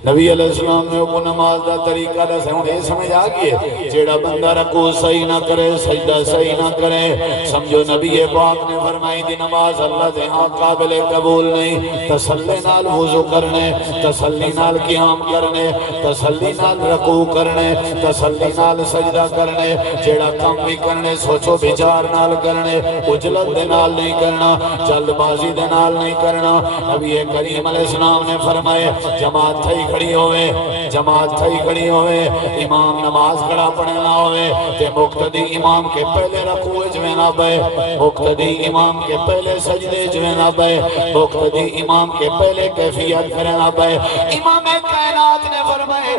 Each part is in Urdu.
نبی علیہ السلام نے وہ نماز دا طریقہ دسے ہوں یہ سمجھ آگئے جیڑا بندہ رکوع صحیح نہ کرے سجدہ صحیح نہ کرے سمجھو نبی پاک نے فرمائی دی نماز اللہ دے ہاں قابل قبول نہیں تسلی نال وضو کرنے تسلی نال قیام کرنے تسلی نال رکوع کرنے تسلی نال سجدہ کرنے جیڑا کم بھی کرنے سوچو بچار نال کرنے اجلت دے نال نہیں کرنا جلد بازی دے نال نہیں کرنا نبی کریم علیہ السلام نے فرمائے جماعت تھئی کھڑی ہوئے جماعت تھئی کھڑی ہوئے امام نماز کھڑا پڑھنا ہوئے تے مقتدی امام کے پہلے رکوع جویں نہ بے مقتدی امام کے پہلے سجدے جویں نہ بے مقتدی امام کے پہلے کیفیت کرنا بے امام کائنات نے فرمائے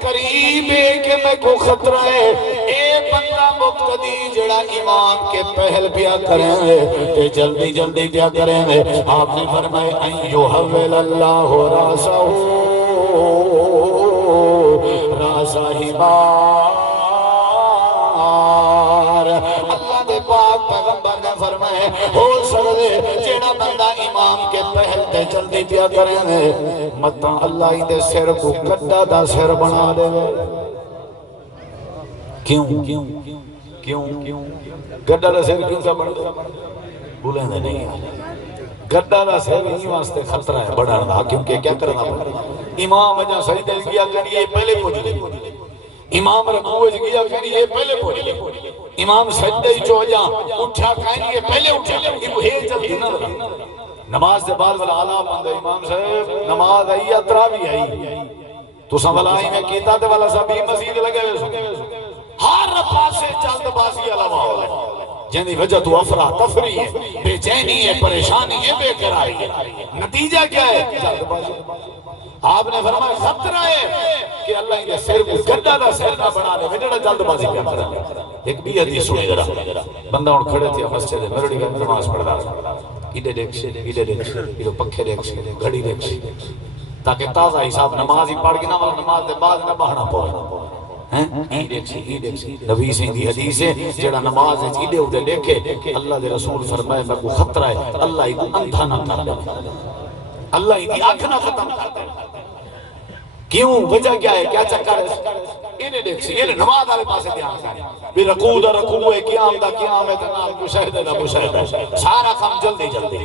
قریب ہے کہ میں کو خطرہ ہے اے بندہ مقتدی جڑا امام کے پہل پیا کریں گے تے جلدی جلدی کیا کریں گے آپ نے فرمائے ان یحول اللہ راسہ اللہ دے پاک پیغمبر نے فرمائے ہو سکتے جیڑا بندہ امام کے پہل تے جلدی پیا کریں گے مطا اللہ ہی دے سر کو گڈا دا سر بنا دے کیوں گڈا دا سر کیوں سا بڑھ دے بولیں دے نہیں گڈا دا سر ہی واسطے خطرہ ہے بڑھا رہا کیونکہ کیا کرنا پڑا امام اجا سجدہ کیا کریے پہلے پہنچ لے امام رکوع کیا کریے پہلے پہنچ لے امام سجدہ جو جا اٹھا کریے پہلے اٹھا یہ ہے جلدی نہ رہا نماز سے بعد والا آلہ مندہ امام صاحب نماز آئی اتراوی آئی تو سنبھلائی میں کیتا دے والا صاحب ہی مسجد لگے ہوئے ہر پاسے جلد بازی علامہ ہو رہے جنہی وجہ تو افرا تفری ہے بے چینی ہے پریشانی ہے بے قرائی ہے نتیجہ کیا ہے جلد بازی آپ نے فرمایا خطرہ ہے کہ اللہ کے سر کو گڈا دا سر نہ بنا لے وجہ جلد بازی کیا کرا ایک بھی حدیث سنے ذرا بندہ ان کھڑے تھے مسجد مرڑی کا نماز پڑھ رہا ایڈے دیکھ پکھے دیکھ گھڑی دیکھ تاکہ تازہ حساب نماز ہی پڑھ کے نہ نماز دے بعد نہ بہنا پوئے نبی سے دی حدیث ہے جڑا نماز ہے ایڈے اڈے دیکھے اللہ دے رسول فرمائے میں کو خطرہ ہے اللہ ہی کو اندھا نہ کر دے اللہ ہی دی آنکھ نہ ختم کر دے کیوں وجہ کیا ہے کیا چکر ہے انہیں دیکھ سی انہیں نماز آلے پاسے دھیان کریں بھی رکوع دا رکوع ہے قیام دا قیام ہے تنال مشاہدہ دا مشاہدہ سارا کام جلدی جلدی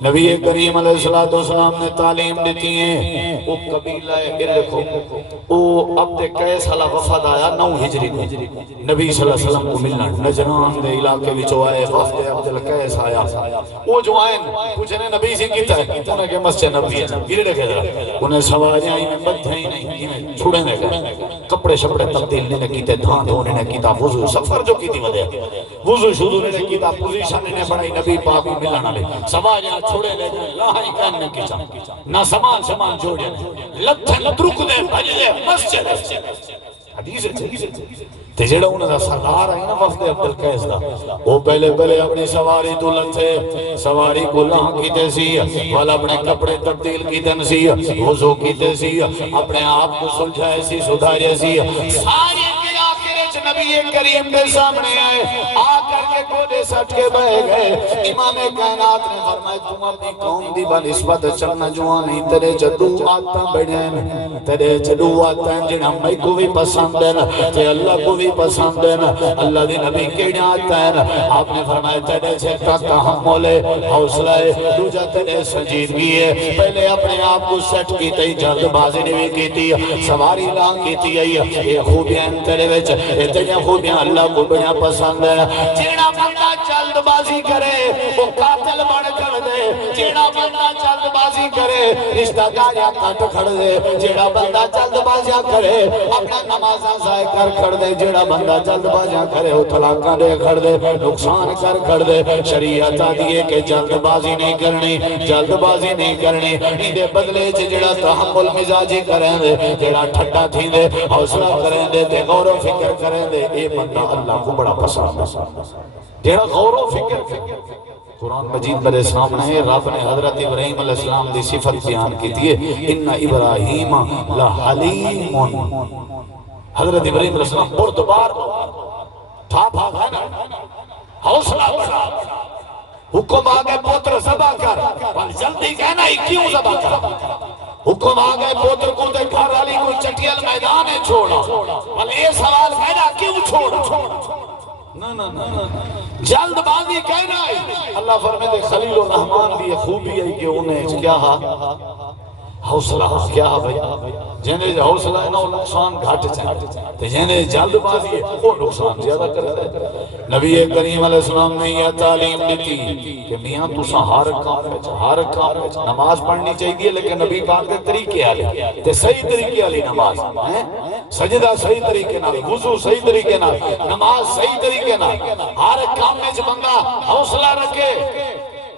نبی کریم علیہ السلام نے تعلیم دیتی ہیں وہ قبیلہ ارکھو وہ عبد قیس علیہ وفد آیا 9 ہجری کو نبی صلی اللہ علیہ وسلم کو ملنا نجران دے علاقے بھی جو آئے وفد عبد القیس آیا وہ جو آئیں پوچھنے نبی سے کیتا ہے انہیں کہ مسجد نبی ہے گرے رکھے درہ انہیں سواریاں ہی میں بدھیں ہی نہیں چھوڑے نہیں گئے کپڑے شپڑے تبدیل نہیں کیتے دھان دھونے نہیں کیتا وضو سفر جو کیتی ودے وضو شروع نہیں کیتا پوزیشن نہیں بڑھائی نبی پاک ملنا لے سواریاں چھوڑے لے جائے لاہی کرنے کی چاہ نہ سامان جوڑے لتھن ترک دے بھج دے مسجد حدیث ہے تجھڑا انہوں نے سردار آئی نا وفد عبدالقیس دا وہ پہلے اپنی سواری دولت سے سواری کو لہاں کیتے سی والا اپنے کپڑے تبدیل کیتے سی وضو کیتے سی اپنے آپ کو سلجھائے سی سدھارے سی سارے کے آخر نبی کریم کے سامنے آئے آ کر کے کوڑے سٹ کے بہ گئے امام کائنات نے فرمائے تم اپنی قوم دی بنسبت چلنا جوانی تیرے جدو آتا بڑھیں تیرے جدو آتا ہیں جن ہمیں کو بھی پسند ہے تے اللہ کو بھی پسند ہے اللہ دی نبی کیڑے آتا ہے آپ نے فرمائے تیرے چھتا تحمل حوصلہ ہے دوجہ تیرے سنجیدگی ہے پہلے اپنے آپ کو سٹ کی تی جلد بازی نہیں کی تی سواری لانگ کی تی یہ خوبیاں تیرے وچ تیرے خوبیاں اللہ کو بڑا پسند ہے جیڑا بندہ جلد بازی کرے وہ قاتل بڑھ کر دے جیڑا بندہ جلد بازی کرے رشتہ داریاں کٹ کھڑ دے جیڑا بندہ جلد بازیاں کرے اپنا نمازاں ضائع کر دے جیڑا بندہ جلد بازیاں کرے وہ طلاقاں دے کھڑ دے نقصان کر دے شریعت دیئے کہ جلد بازی نہیں کرنی جلد بازی نہیں کرنی اندے بدلے جیڑا تحمل مزاجی کریں دے جیڑا ٹھٹا تھی دے حوصلہ کریں دے تے غور و فکر کریں دے اے بندہ اللہ کو بڑا پسند ہے جیڑا غور و فکر قرآن مجید میرے سامنے ہے رب نے حضرت ابراہیم علیہ السلام دی صفت بیان کی تھی ان ابراہیم لحلیم حضرت ابراہیم علیہ السلام بردبار تھا ہے نا حوصلہ بڑا حکم آگے پوتر زبا کر پر جلدی کہنا ہی کیوں زبا کر حکم آ گئے پوتر کو دے گھر والی کو چٹیل میدان ہے چھوڑا بلے یہ سوال پیدا کیوں چھوڑا جلد بازی کہنا ہے اللہ فرمائے دے خلیل الرحمن بھی خوبی ہے کہ انہیں کیا حوصلہ کیا بھائی جنہیں حوصلہ ہے نا وہ نقصان گھٹ جائے تو جنہیں جلد بازی ہے وہ نقصان زیادہ کرتا ہے نبی کریم علیہ السلام نے یہ تعلیم دیتی کہ میاں تسا ہر کام نماز پڑھنی چاہیے لیکن نبی پاک دے طریقے آلے تے صحیح طریقے آلی نماز سجدہ صحیح طریقے نال وضو صحیح طریقے نال نماز صحیح طریقے نال ہر کام میں جو بندہ حوصلہ رکھے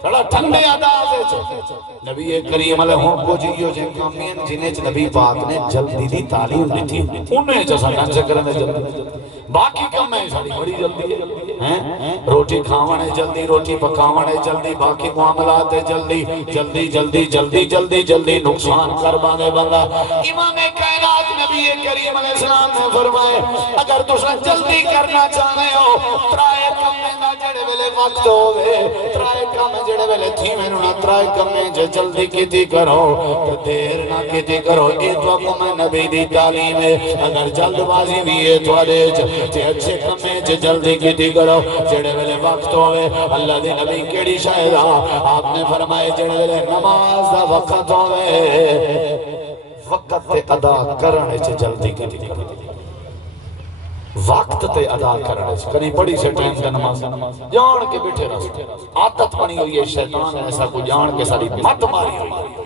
تھوڑا ٹھنڈے انداز ہے نبی کریم علیہ ہوں کو جیو جن کامین جنہیں نبی پاک نے جلدی دی تعلیم دی تھی انہیں جیسا ڈنگ سے کرنے جلدی باقی کم ہے ساری بڑی جلدی ہے روٹی کھاونے جلدی روٹی پکاونے جلدی باقی معاملات جلدی جلدی جلدی جلدی جلدی جلدی نقصان کر بانے بندہ امام کائنات نبی کریم علیہ السلام نے فرمائے اگر تسا جلدی کرنا چاہنے ہو ترائے کم میں نہ جڑے ویلے وقت ہوئے ترائے کم جڑے ویلے تھی میں نہ ترائے کم میں جلدی کی تھی کرو تو دیر نہ کی تھی کرو ایک وقت میں نبی دی تعلیم ہے اگر جلد بازی بھی ہے تو اچھے کم میں جلدی کی تھی کرو جڑے ویلے وقت ہوئے اللہ دی نبی کیڑی شاہدہ آپ نے فرمائے جڑے ویلے نماز دا وقت ہوئے وقت تے ادا کرنے سے جلدی کی تھی وقت تے ادا کرنے سے کنی بڑی سے ٹائم کا نماز جان کے بیٹھے رہے عادت بنی ہوئی ہے شیطان ایسا کو جان کے ساری مت ماری ہوئی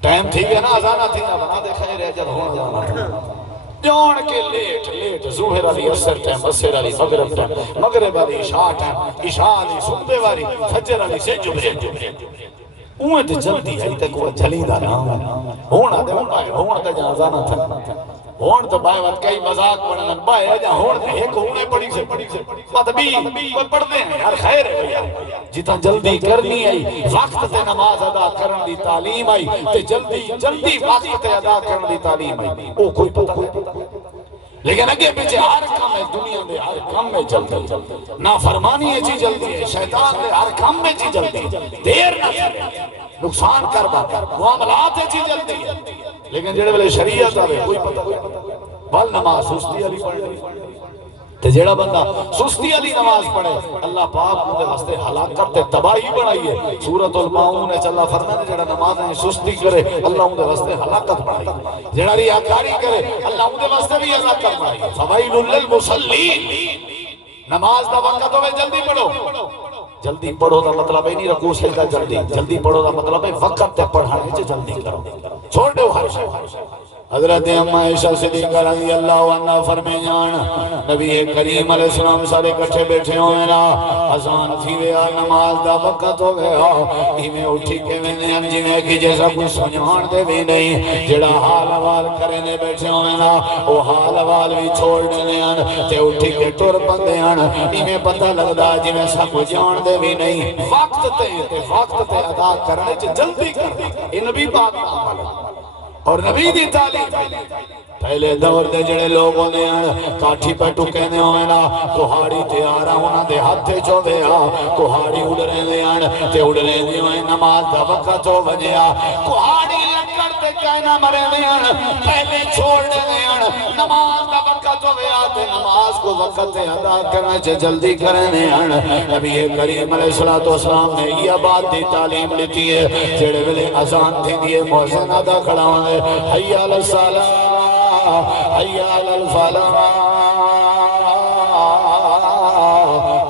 ٹائم ٹھیک ہے نا آزانہ تھی نا بنا دے خیر ہے جب ہونا جانا جان کے لیٹ ظہر علی اثر ٹائم اثر علی مغرب ٹائم مغرب علی عشاء ٹائم عشاء علی صبح والی فجر علی سے جبرے اوہ تے جلدی ہے تک وہ جلی دا نام ہونا دے جازانہ تھا ہون تو بائے وقت کئی مذاق پڑھنا بائے جا ہون دے ایک ہونے پڑی سے مطبی کوئی پڑھ دیں یار خیر ہے جتا جلدی کرنی آئی وقت تے نماز ادا کرن دی تعلیم آئی تے جلدی وقت تے ادا کرن دی تعلیم آئی او کوئی پتہ نہیں لیکن اگے پیچھے ہر کام ہے دنیا میں ہر کام میں جلدی نافرمانی ہے چیز جلدی ہے شیطان میں ہر کام میں چیز جلدی دیر نہ نقصان کر باتا معاملات ہے چیز جلدی ہے لیکن جڑے والے شریعت آوے کوئی پتہ بل نماز سستی علی پڑھے تے جڑا بندہ سستی علی نماز پڑھے اللہ پاک مجھے واسطے ہلاکت تے تباہی بڑھائی ہے سورۃ الماؤن ہے اللہ فرمانے جڑا نماز میں سستی کرے اللہ مجھے واسطے ہلاکت بڑھائی جڑا ریاکاری کرے اللہ مجھے واسطے بھی ہلاکت بڑھائی فویل للمصلین نماز دا وقت ہوئے جلدی پڑھو جلدی پڑھو دا مطلب ہے نہیں رکوع سجدہ جلدی پڑھو دا مطلب ہے وقت تے پڑھانے سے جلدی کرو چھوڑ دو ہر شے حضرت اما عائشہ صدیقہ رضی اللہ عنہ فرمائیں نبی کریم علیہ السلام سارے کٹھے بیٹھے ہوئے نا اذان تھی ویا نماز دا وقت ہو گیا ایویں اٹھی کے ویندے ہن جویں کہ جیسا کوئی سمجھان دے بھی نہیں جڑا حال حوال کرنے بیٹھے ہوئے نا وہ حال حوال بھی چھوڑ دے ہن تے اٹھی کے ٹر پندے ہن ایویں پتہ لگدا جویں سب کچھ جان دے بھی نہیں وقت تے ادا کرنے چ جلدی کر اے نبی پاک دا عمل اور نبی دی تعلیم پہلے دور دے جڑے لوگ ہونے ہیں کاٹھی پہ ٹکنے ہوئے نا کوہاڑی تیارا ہونا دے ہاتھے چو دے کوہاڑی اڑنے لے تے اڑنے لے ہوئے نماز دا وقت ہو بجیا کوہاڑی لکڑ تے کہنا مرے لے پہلے چھوڑنے لے نماز دا وقت ہو گیا تے نماز کو وقت ادا کرنے سے جلدی کرنے نبی کریم علیہ السلام نے یہ بات دی تعلیم لیتی ہے جڑے ویلے اذان تھی دیئے محسن ادا کھڑا ہوئے حی علی الصلاۃ حی علی الفلاح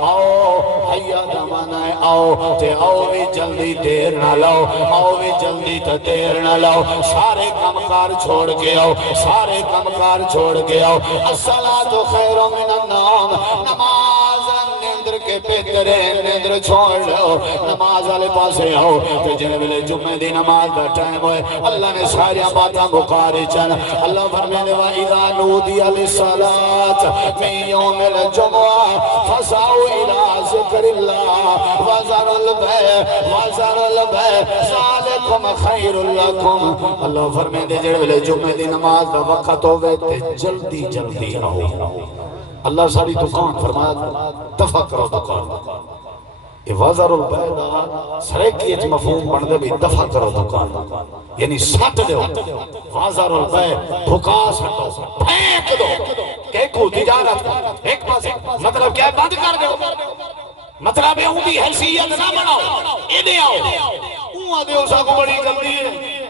آؤ حی علی منائے آؤ تے آؤ بھی جلدی دیر نہ لاؤ آؤ بھی جلدی تے دیر نہ لاؤ سارے کمکار چھوڑ کے آؤ سارے کمکار چھوڑ کے آؤ الصلاۃ خیر من النوم نماز نیندر کے بہتر ہے نیندر چھوڑ لو نماز والے پاسے آؤ تے جن ویلے جمعے دی نماز دا ٹائم ہوئے اللہ نے ساری باتاں بخاری چن اللہ فرمانے وا اذا نودی للصلاۃ من یوم الجمعہ فسعوا الی ذکر اللہ وذروا البیع ذالکم خیر لکم اللہ فرمانے جڑے ویلے جمعے دی نماز دا وقت ہوئے تے جلدی آؤ اللہ ساری دکان فرمایا دفع کرو دکان یہ وازر البیدہ سریکی اچ مفہوم بندے بھی دفع کرو دکان یعنی سٹ دو وازر البید دھکا سٹو پھینک دو کہ کو تجارت ایک پاس مطلب کیا بند کر دو مطلب ہے ان کی حیثیت نہ بناؤ انہیں آؤ اون آدھے اسا کو بڑی جلدی ہے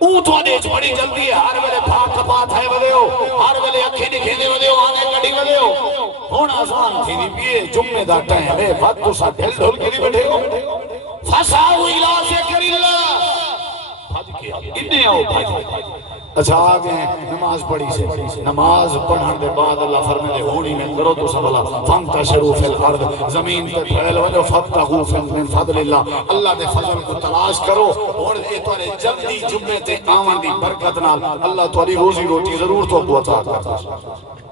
اون تو آدھے بڑی جلدی ہے ہر ویلے بھاگ کپات ہے ودے ہو ہر ویلے اکھی نکھینے ودے ہو آنے کڑی ودے ہو ہونا آسان تھی نہیں پیے جمعے دا ٹائم ہے بات تو سا دل دھول کے نہیں بیٹھے ہو فساو الہ ذکر اللہ انہیں آؤ بھائی اچھا آگے نماز پڑھی سے نماز پڑھن دے بعد اللہ فرمائے دے ہونی میں کرو تو سبلا فانتشروا فی الارض زمین تے پھیل وجو فتحوا من فضل اللہ اللہ دے فضل کو تلاش کرو اور اے تورے جلدی جمعے تے آمن دی برکت نال اللہ تاری روزی روٹی ضرور تو کو عطا کرتا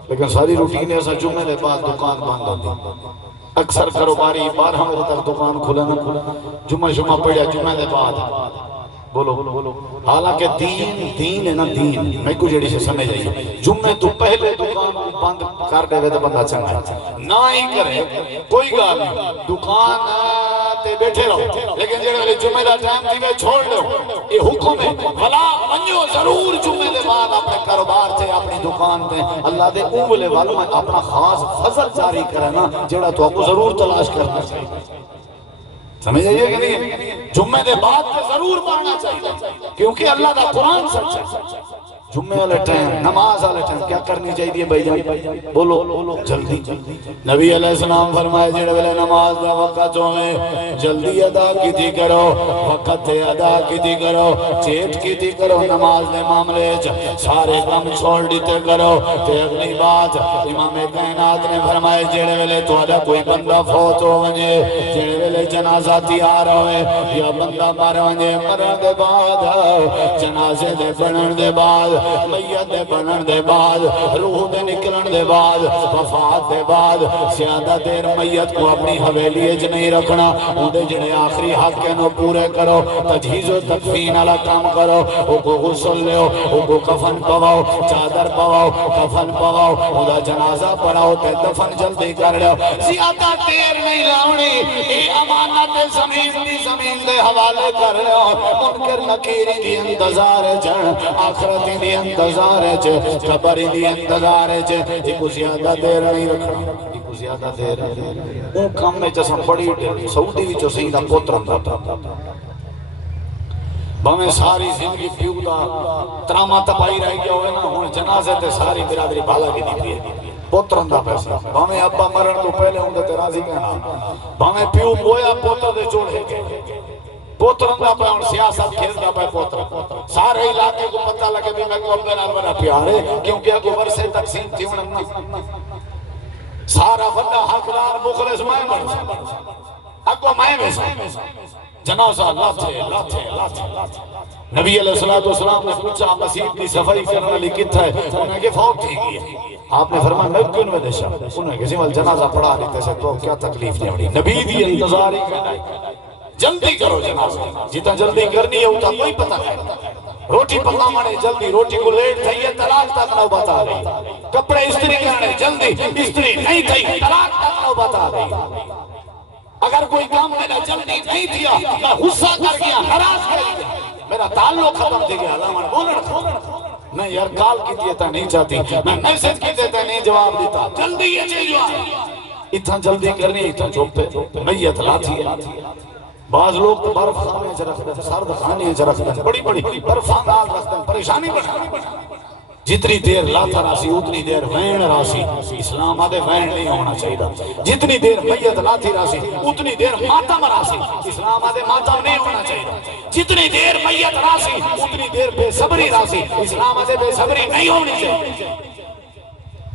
لیکن ساری روٹین ایسا جمعے دے بعد دکان بند ہوتی اکثر کاروباری 12 بجے تک دکان کھلا نہ جمعہ شمعہ پڑھیا جمعے دے بعد بولو حالانکہ دین ہے نا دین میں کو جڑی سے سمجھ جائیے جمعے تو پہلے دکان بند کر دے تو بندہ چنگا ہے نہ ہی کرے کوئی گال نہیں دکان تے بیٹھے رہو لیکن جڑے والے جمعے دا ٹائم تھی میں چھوڑ لو یہ حکم ہے بھلا منجو ضرور جمعے دے بعد اپنے کاروبار تے اپنی دکان تے اللہ دے اولے والوں میں اپنا خاص فضل جاری کرنا جڑا تو آپ کو ضرور تلاش کرنا چاہیے سمجھ آئیے کہ نہیں جمعے دے بعد میں ضرور پڑھنا چاہیے کیونکہ اللہ دا قرآن سچ ہے جمعے والے ٹائم نماز والے ٹائم کیا کرنی چاہیے بھائی جان بولو جلدی نبی علیہ السلام فرمائے جڑے ویلے نماز دا وقت ہوئے جلدی ادا کیتی کرو وقت ادا کیتی کرو چیٹ کیتی کرو نماز دے معاملے سارے کام چھوڑ دیتے کرو تے اگلی بات امام کائنات نے فرمائے جڑے ویلے تہاڈا کوئی بندہ فوت ہو ونجے جڑے ویلے جنازہ تیار ہوئے یا بندہ مر ونجے مرن دے بعد جنازے دے بنن دے بعد میت دے بنن دے بعد روح دے نکلن دے بعد وفات دے بعد زیادہ دیر میت کو اپنی حویلی اچ نہیں رکھنا اندے جڑے آخری حق کے نو پورے کرو تجہیز و تکفین والا کام کرو او کو غسل لیو او کو کفن پواؤ چادر پواؤ کفن پواؤ اوندا جنازہ پڑھاؤ تے دفن جلدی کر لو زیادہ دیر نہیں لاؤنی اے امانت زمین دے حوالے کر لو منکر نکیری دی انتظار جن آخرت دی انتظار ہے قبر دی انتظار ہے کو زیادہ دیر نہیں رکھنا کو زیادہ دیر اون کام میں جسا بڑی سعودی وچ سیدھا پوتر ہوتا بھاویں ساری زندگی پیو دا تراما تپائی رہ گیا ہوئے نا ہن جنازے تے ساری برادری بالا کی دی ہے پوترن دا پیسہ بھاویں ابا مرن تو پہلے ہوندے تے راضی کہنا بھاویں پیو مویا پوتر دے جوڑے کے پوترن دا پہ اور سیاست کھیلتا پہ پوتر سارے علاقے کو پتہ لگے بھی میں کو اپنے نال بنا پیارے کیونکہ اگو ورسے تقسیم تھی انہوں سارا بندہ حقدار مخلص میں بن اگو میں بسا جنازہ لاتے نبی علیہ السلام نے پوچھا مسیح کی صفائی کرنا لی کتا ہے انہوں نے کہ فوت تھی گئی آپ نے فرمایا میں کیوں میں دیشا انہوں نے کسی وال جنازہ پڑھا لیتے سے تو کیا تکلیف نہیں ہوئی نبی دی انتظار ہی کرنا ہے جلدی کرو جنازہ جتنا جلدی کرنی ہے اتنا کوئی پتہ نہیں روٹی پکا مانے جلدی روٹی کو لیٹ تھئی ہے طلاق تک نہ بتا رہی کپڑے استری کرنے جلدی استری نہیں تھئی طلاق تک نہ بتا رہی اگر کوئی کام میرا جلدی نہیں تھیا میں غصہ کر گیا ناراض کر گیا میرا تعلق ختم تھی گیا اللہ بولنا تھا میں یار کال کی دیتا نہیں چاہتی میں میسج کی دیتا نہیں جواب دیتا جلدی یہ چیز جواب اتنا جلدی کرنی اتنا چوپتے میت لاتی ہے بعض لوگ تو برف خانے چ رکھتے ہیں سرد خانے چ رکھتے ہیں بڑی بڑی برف خانال رکھتے ہیں پریشانی بڑھا جتنی دیر لاتا راسی اتنی دیر وین راسی اسلام آدھے وین نہیں ہونا چاہیے جتنی دیر میت لاتی راسی اتنی دیر ماتم راسی اسلام آدھے ماتم نہیں ہونا چاہیے جتنی دیر میت راسی اتنی دیر بے صبری راسی اسلام آدھے بے صبری نہیں ہونی چاہیے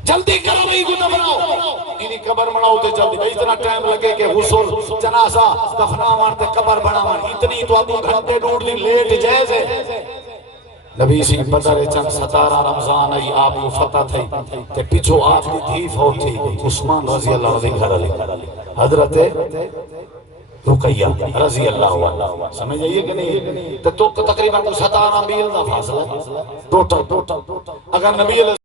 جلدی کرو نہیں گناہ بناؤ انہی قبر بناؤ تے جلدی بھئی اتنا ٹائم لگے کہ غسل جنازہ دفناوان تے قبر بناوان اتنی تو آپ کو گھنٹے ڈوڑ دی لیٹ جائز ہے نبی سی بدر چند 17 رمضان آئی آپ کو فتح تھی تے پیچھو آپ کی تھی فوت تھی عثمان رضی اللہ رضی گھر علی حضرت رقیہ رضی اللہ عنہ سمجھ آئیے کہ نہیں تو تقریباً 17 میل دا فاصلہ ٹوٹل اگر نبی